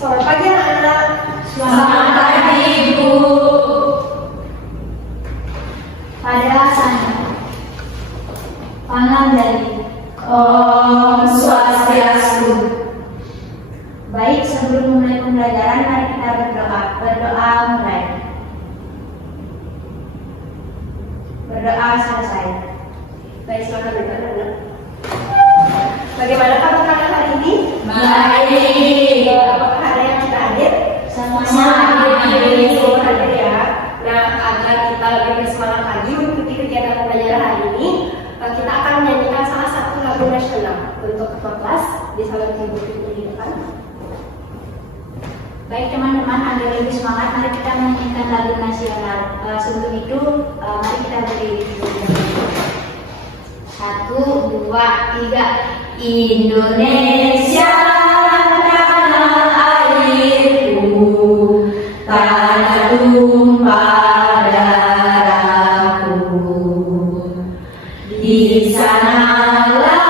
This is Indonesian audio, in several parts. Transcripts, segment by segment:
Selamat pagi anak-anak. Selamat pagi Ibu. Pada sana, pangan dari Om Swastiastu. baik, sebelum memulai pembelajaran mari kita berdoa. Berdoa mulai. Berdoa selesai. Baik, selamat pagi anak-anak. Bagaimana kabar kalian hari ini? Baik. Apakah ada yang kita hadir? Sama-sama Hadir ya. Nah, agar kita lebih bersemangat lagi mengikuti kegiatan pembelajaran hari ini, kita akan menyanyikan salah satu lagu nasional untuk ketua kelas. Bisa lebih di depan. Baik teman-teman, agar lebih semangat mari kita menyanyikan lagu nasional. Sebelum itu, mari kita berdiri. 1, 2, 3. Indonesia tanah airku, tanah tumpah darahku. Di sanalah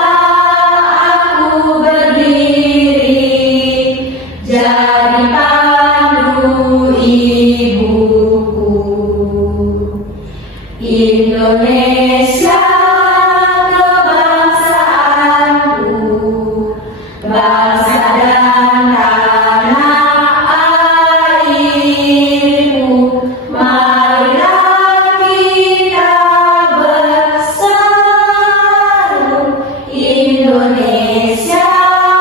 aku berdiri, jadi pandu ibuku. Indonesia bangsa dan tanah airmu, marilah kita bersatu, Indonesia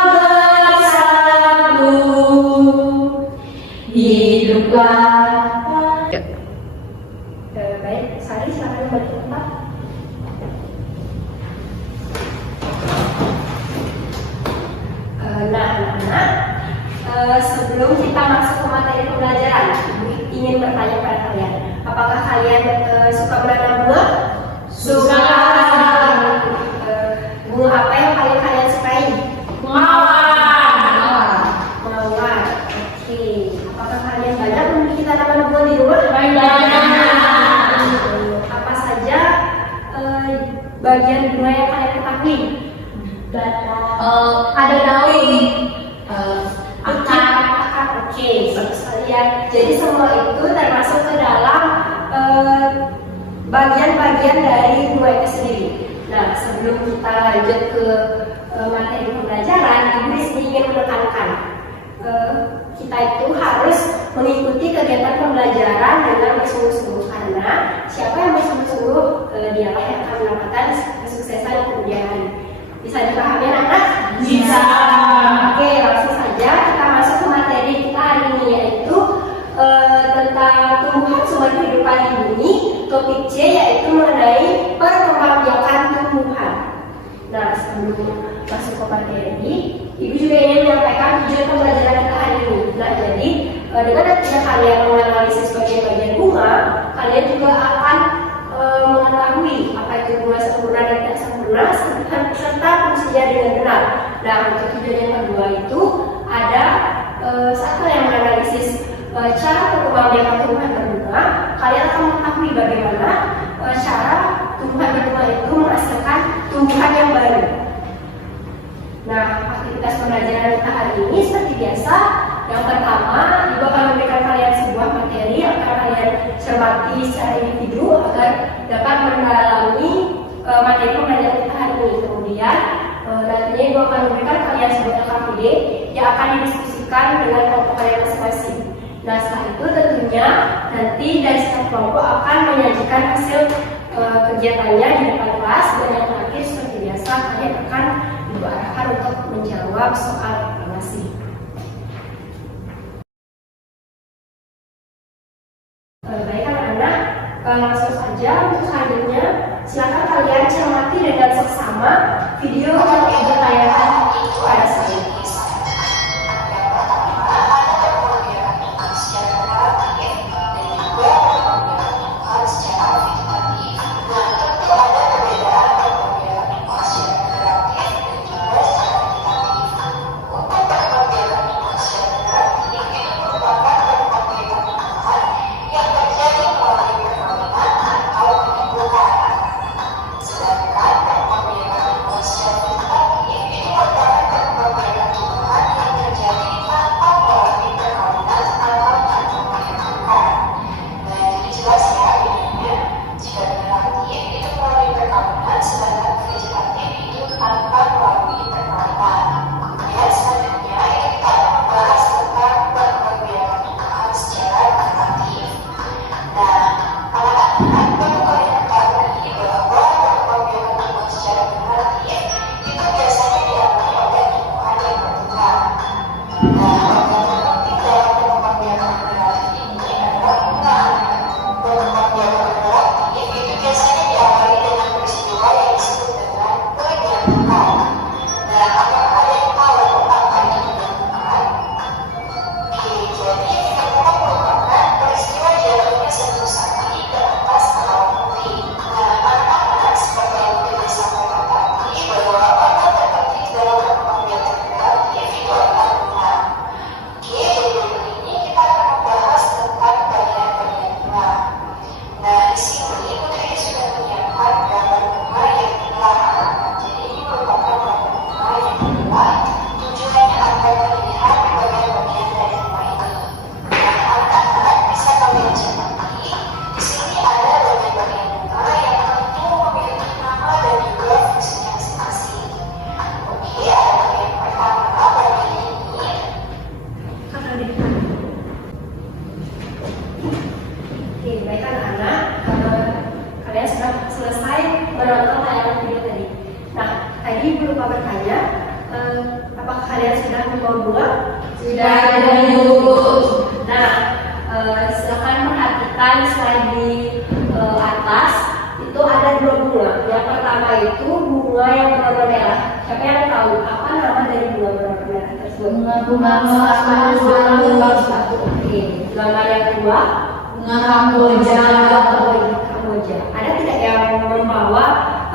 bersatu, hiduplah. Baik, Sari silakan kembali ke tempat. Nah, anak-anak, sebelum kita masuk ke materi pembelajaran, Ibu ingin bertanya kepada kalian, apakah kalian suka menanam bunga? Suka. Bunga apa yang paling kalian sukai? Mawar. Mawar. Oke. Apakah kalian banyak memiliki tanaman bunga di rumah? Banyak. Apa saja bagian bunga yang kalian ketahui? Ada daun, akar. Oke, bagus sekali ya. Jadi semua itu termasuk ke dalam bagian-bagian dari bunga itu sendiri. Nah, sebelum kita lanjut ke materi pembelajaran, Ibu di sini ingin menekankan kita itu harus mengikuti kegiatan pembelajaran dengan bersungguh-sungguh, karena siapa yang bersungguh-sungguh dialah yang akan mendapatkan kesuksesan di kemudian hari. Bisa dipahami anak-anak? Bisa. Oke, langsung saja kita masuk ke materi kita hari ini, yaitu tentang tumbuhan sumber kehidupan di bumi. Topik C yaitu mengenai perkembangbiakan tumbuhan. Nah, sebelum masuk ke materi, Ibu juga ingin menyampaikan tujuan pembelajaran kita hari ini. Nah, jadi dengan adanya kalian menganalisis bagian-bagian bunga, kalian juga akan mengetahui apa itu bunga sempurna dan tidak sempurna, serta fungsinya dengan benar. Nah, untuk tujuan yang kedua itu ada satu yang menganalisis cara perkembangbiakan tumbuhan berbunga. Kalian akan mengetahui bagaimana cara tumbuhan berbunga itu menghasilkan tumbuhan yang baru. Nah, aktivitas pembelajaran kita hari ini seperti biasa. Yang pertama, Ibu akan memberikan kalian sebuah materi yang akan kalian cermati secara individu agar dapat mendalami materi pembelajaran kita hari ini. Kemudian, nantinya Ibu akan memberikan kalian sebuah LKPD yang akan didiskusikan dengan kelompok kalian masing-masing. Nah, setelah itu tentunya nanti dari setiap kelompok akan menyajikan hasil kegiatannya di depan kelas, dan yang terakhir seperti biasa kalian akan diarahkan untuk menjawab soal evaluasi. Baik anak-anak, langsung saja untuk selanjutnya silakan kalian cermati dengan seksama video yang Ibu tayangkan pada saya. membawa bunga? Sudah ada, Ibu. Nah, silakan perhatikan slide di atas. Itu ada 2 bunga. Yang pertama itu bunga yang berwarna merah. Siapa yang tahu apa nama dari bunga berwarna merah tersebut? Bunga sepatu. Oke. Gambar yang kedua, Bunga Kamboja. Kamboja. Ada tidak yang membawa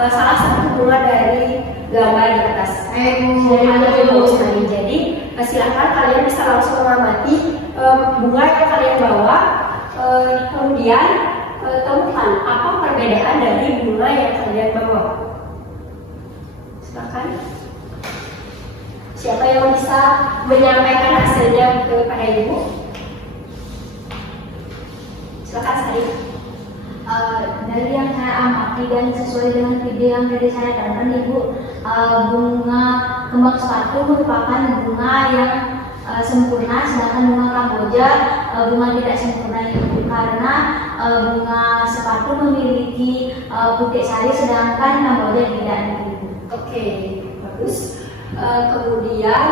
salah satu bunga dari gambar di atas? Ada, Ibu. Jadi silakan kalian bisa langsung mengamati bunga yang kalian bawa, kemudian temukan apa perbedaan dari bunga yang kalian bawa. Silakan. Siapa yang bisa menyampaikan hasilnya kepada Ibu? Silakan Sari. Dari yang saya amati dan sesuai dengan video yang tadi saya tonton, Ibu, bunga kembang sepatu merupakan bunga yang sempurna, sedangkan bunga Kamboja bunga tidak sempurna, Ibu, karena bunga sepatu memiliki butik sari sedangkan Kamboja tidak, Ibu. Oke, bagus. Kemudian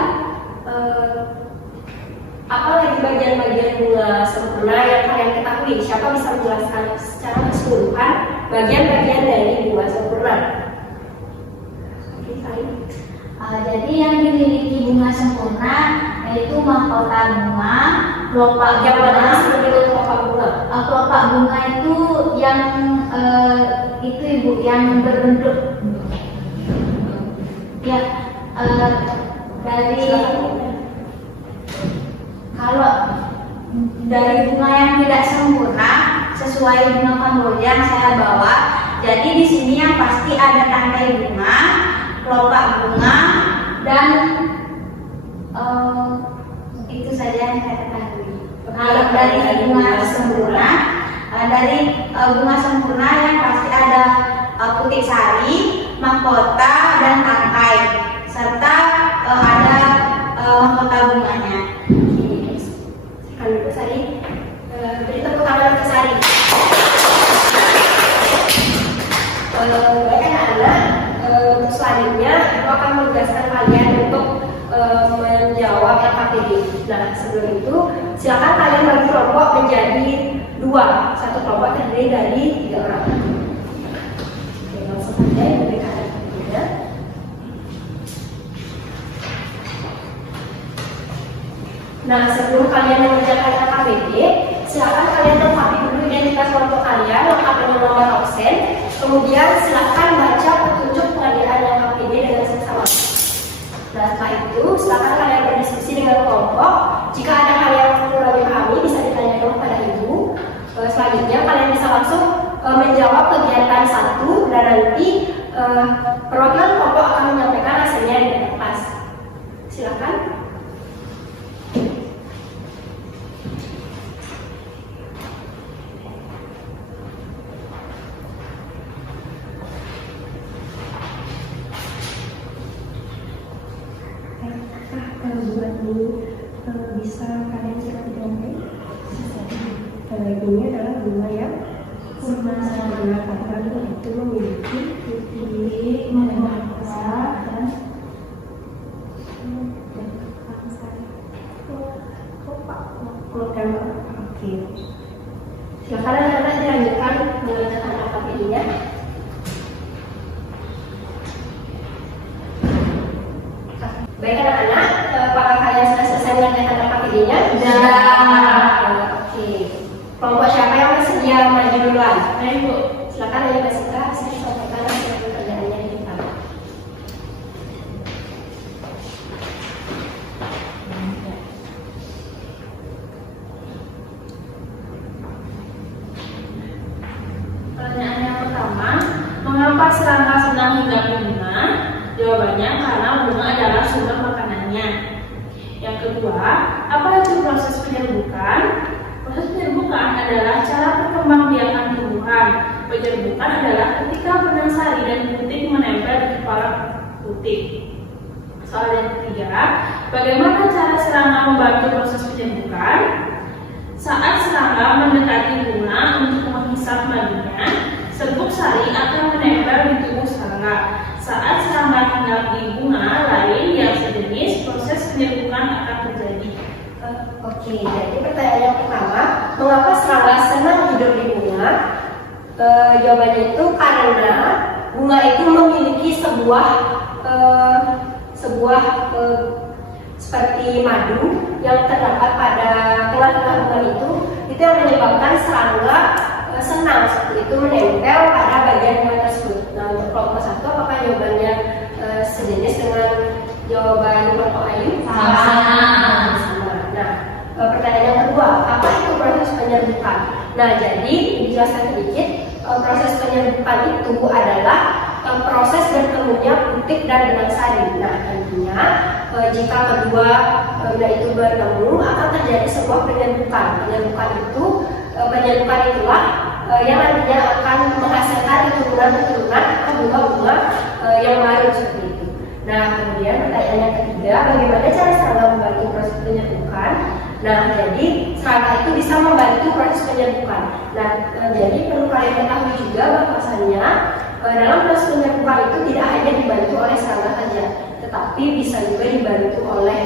apa lagi bagian-bagian bunga sempurna yang kalian ketahui? Siapa bisa menjelaskan secara keseluruhan bagian-bagian dari bunga sempurna? Oke, Sari. Jadi yang dimiliki bunga sempurna yaitu mahkota bunga, kelopak Yang bunga. mana sebagai kelopak bunga? Kelopak bunga itu yang itu, Ibu, yang berbentuk ya dari kalau dari bunga yang tidak sempurna sesuai bunga Kamboja yang saya bawa. Jadi di sini yang pasti ada tangkai bunga, kelopak bunga, dan itu saja yang saya ketahui. Kalau dari bunga sempurna, bunga sempurna yang pasti ada putik sari, mahkota, dan tangkai, serta ada mahkota bunganya. Oke, Sari. Beri tepuk tangan ke Sari. Baik anak-anak, selanjutnya aku akan menugaskan kalian untuk menjawab LKPD. Nah, sebelum itu silakan kalian bagi kelompok menjadi 2. Satu kelompok terdiri dari 3 orang. Oke, langsung saja diberikan LKPD-nya. Nah, sebelum kalian mengerjakan LKPD, silakan kalian lengkapi dulu identitas kelompok kalian, lengkap dengan nomor absen. Kemudian silakan baca petunjuk pengadaan LKPD dengan seksama. Nah, setelah itu silakan kalian berdiskusi dengan kelompok. Jika ada hal yang kurang dipahami, bisa ditanyakan kepada Ibu. Selanjutnya kalian bisa langsung menjawab kegiatan 1 dan nanti perwakilan kelompok akan menyampaikan hasilnya di kelas. Silakan. Bisa kalian silakan dijawab. Ini adalah bunga yang sempurna karena itu memiliki titik mahkota dan oke. Silakan anak-anak dilanjutkan mengerjakan LKPD-nya. Baik anak-anak, apakah kalian sudah selesai mengerjakan LKPD-nya? Sudah. Oke. Kelompok siapa yang bersedia maju duluan? Ayo, Bu. Silakan Ayu Basika, saya sampaikan hasil pekerjaannya di depan. Pertanyaan yang pertama, mengapa serangga senang hinggap bunga? Jawabannya karena bunga adalah sumber makanannya. Yang kedua, apa itu proses penyerbukan? Proses penyerbukan adalah cara perkembangbiakan tumbuhan. Penyerbukan adalah ketika benang sari dan putik menempel di kepala putik. Soal yang ketiga, bagaimana cara serangga membantu proses penyerbukan? Saat serangga mendekati bunga untuk menghisap madunya, serbuk sari akan menempel di tubuh serangga. Saat serangga hinggap di bunga lain yang sejenis, proses penyerbukan Oke, jadi pertanyaan yang pertama, mengapa serangga senang hidup di bunga? Jawabannya itu karena bunga itu memiliki sebuah seperti madu yang terdapat pada tengah-tengah bunga itu yang menyebabkan serangga senang seperti itu menempel pada bagian bunga tersebut. Nah, untuk kelompok satu, apakah jawabannya sejenis dengan jawaban kelompok Ayu? Sama. Nah, pertanyaan yang kedua, apa itu proses penyerbukan? Nah, jadi dijelaskan sedikit, proses penyerbukan itu adalah proses bertemunya putik dan benang sari. Nah, tentunya jika kedua benda itu bertemu akan terjadi sebuah penyerbukan. Penyerbukan itulah yang nantinya akan menghasilkan keturunan-keturunan atau bunga-bunga yang baru seperti itu. Nah, kemudian pertanyaan yang ketiga, bagaimana cara serangga membantu proses penyerbukan? Nah, jadi serangga itu bisa membantu proses penyerbukan. Nah, jadi perlu kalian ketahui juga bahwasannya dalam proses penyerbukan itu tidak hanya dibantu oleh serangga saja, tetapi bisa juga dibantu oleh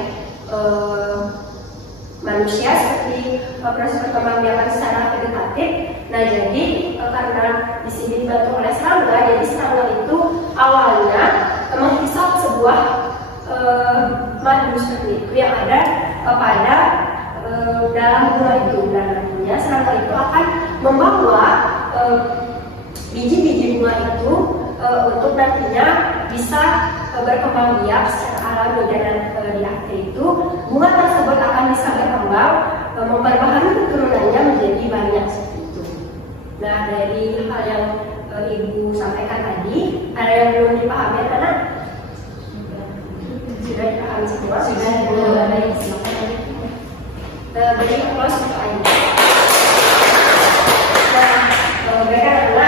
manusia seperti proses perkembangbiakan secara vegetatif. Nah, jadi karena di sini dibantu oleh serangga, jadi serangga itu awalnya menghisap sebuah madu seperti itu yang ada pada dalam bunga itu. Dan nantinya serangga itu akan membawa biji-biji bunga itu untuk nantinya bisa berkembang biak secara alami, dan di akhir itu bunga tersebut akan bisa berkembang memperbaharui keturunannya menjadi banyak seperti itu. Nah, dari hal yang Ibu sampaikan tadi, ada yang belum dipahami anak? Sudah dipahami semua? Sudah. Beri close untuk Ayu. Nah,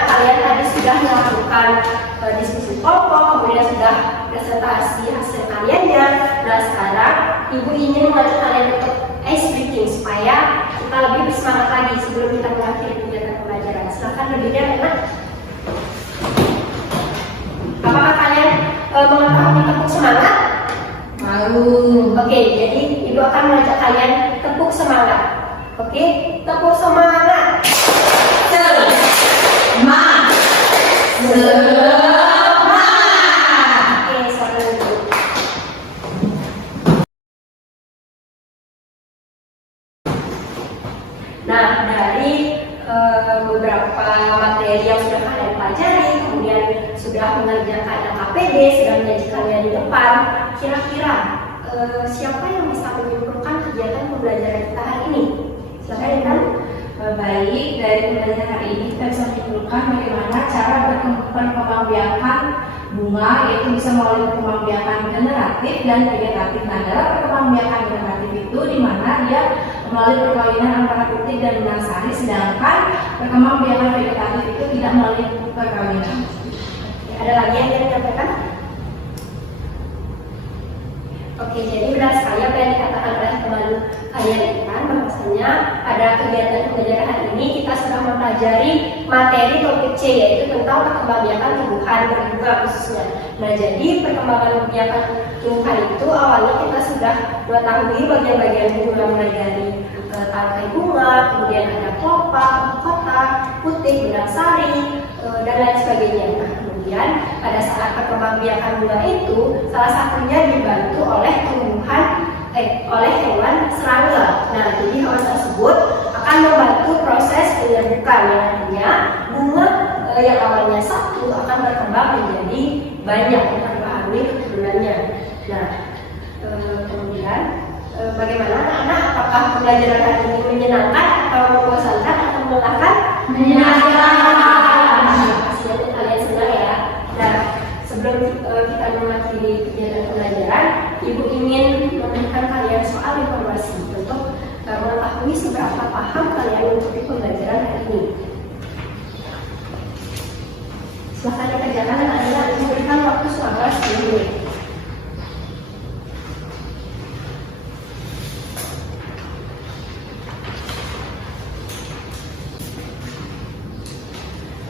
kalian tadi sudah melakukan diskusi kelompok, kemudian sudah presentasi hasil karyanya. Nah, sekarang Ibu ingin mengajak kalian untuk ice breaking supaya kita lebih bersemangat lagi sebelum kita mengakhiri kegiatan pembelajaran. Silakan berdiri anak. Apakah kalian mengetahui tepuk semangat? Malu. Oke, jadi Ibu akan mengajak kalian tepuk semangat. Oke, tepuk semangat. Semangat. Oke, satu lagi. Nah, dari beberapa materi yang sudah kalian pelajari, kemudian sudah mengerjakan LKPD, sudah menyajikannya di depan, kira-kira siapa yang bisa menyimpulkan kegiatan pembelajaran kita hari ini? Silakan, Intan. Baik, dari pembelajaran hari ini kita bisa menyimpulkan bagaimana cara perkembangbiakan bunga, yaitu bisa melalui perkembangbiakan generatif dan vegetatif. Nah, dalam perkembangbiakan generatif itu di mana dia melalui perkawinan antara putik dan benang sari, sedangkan perkembangbiakan vegetatif itu tidak melalui perkawinan. Ada lagi yang ingin disampaikan? Oke, jadi benar sekali apa yang dikatakan oleh teman kalian Intan, bahwasanya pada kegiatan pembelajaran hari ini kita sudah mempelajari materi topik C, yaitu tentang perkembangbiakan tumbuhan berbunga khususnya. Nah, jadi perkembangan biakan tumbuhan itu awalnya kita sudah mengetahui bagian-bagian bunga, mulai dari tangkai bunga, kemudian ada kelopak, mahkota, putik, benang sari, dan lain sebagainya. Nah, kemudian pada saat perkembangbiakan bunga itu salah satunya dibantu oleh oleh hewan serangga. Nah, jadi hewan tersebut akan membantu proses penyerbukan, yang artinya bunga yang awalnya satu akan berkembang menjadi banyak, memperbaharui keturunannya. Nah, kemudian bagaimana anak-anak? Apakah pembelajaran hari ini menyenangkan atau membosankan atau melelahkan? Menyenangkan. Pastinya kalian senang ya. Nah, sebelum kita mengakhiri kegiatan pembelajaran, Ibu ingin memberikan kalian soal informasi untuk mengetahui seberapa paham kalian mengikuti pembelajaran hari ini. Silahkan dikerjakan dan adalah memberikan waktu selama 10 menit.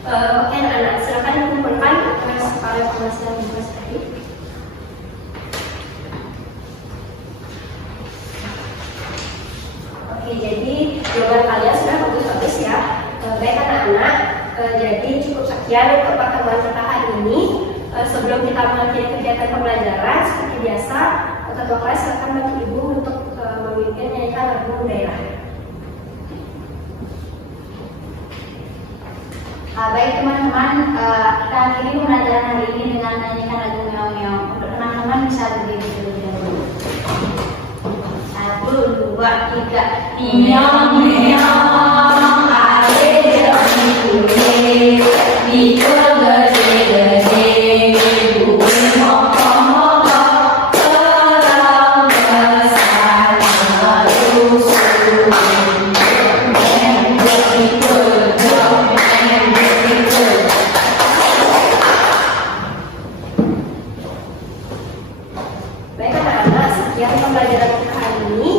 Oke anak-anak, silakan dikumpulkan soal informasi yang dibahas tadi. Oke, jadi jawaban kalian sudah bagus-bagus ya. Baik anak-anak, jadi cukup sekian untuk pertemuan kita hari ini. Sebelum kita mengakhiri kegiatan pembelajaran, seperti biasa, ketua kelas akan bantu ibu untuk memimpin nyanyikan lagu daerah. Baik teman-teman, kita akhiri pembelajaran hari ini dengan menyanyikan lagu Meong Meong. Untuk teman-teman bisa berdiri terlebih dahulu. 1, 2, 3. Meong meong, ade jami kulit, ikut gede-gede, bumi mokok-mokok, terang besar melusun. Baik anak-anak, sekian pembelajaran kita hari ini.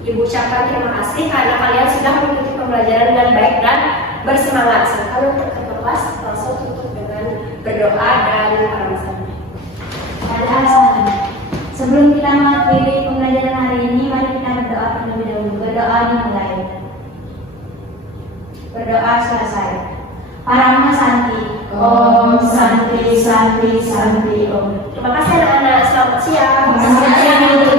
Ibu ucapkan terima kasih karena kalian sudah mengikuti pembelajaran dengan baik dan bersemangat. Serta untuk ketua kelas langsung tutup dengan berdoa dan pembahasannya. Sebelum kita mengakhiri pembelajaran hari ini, mari kita berdoa terlebih dahulu. Berdoa dimulai. Berdoa selesai. Parama Santi. Om Santi Santi Santi Om. Terima kasih anak-anak. Selamat siang. Selamat siang, Ibu.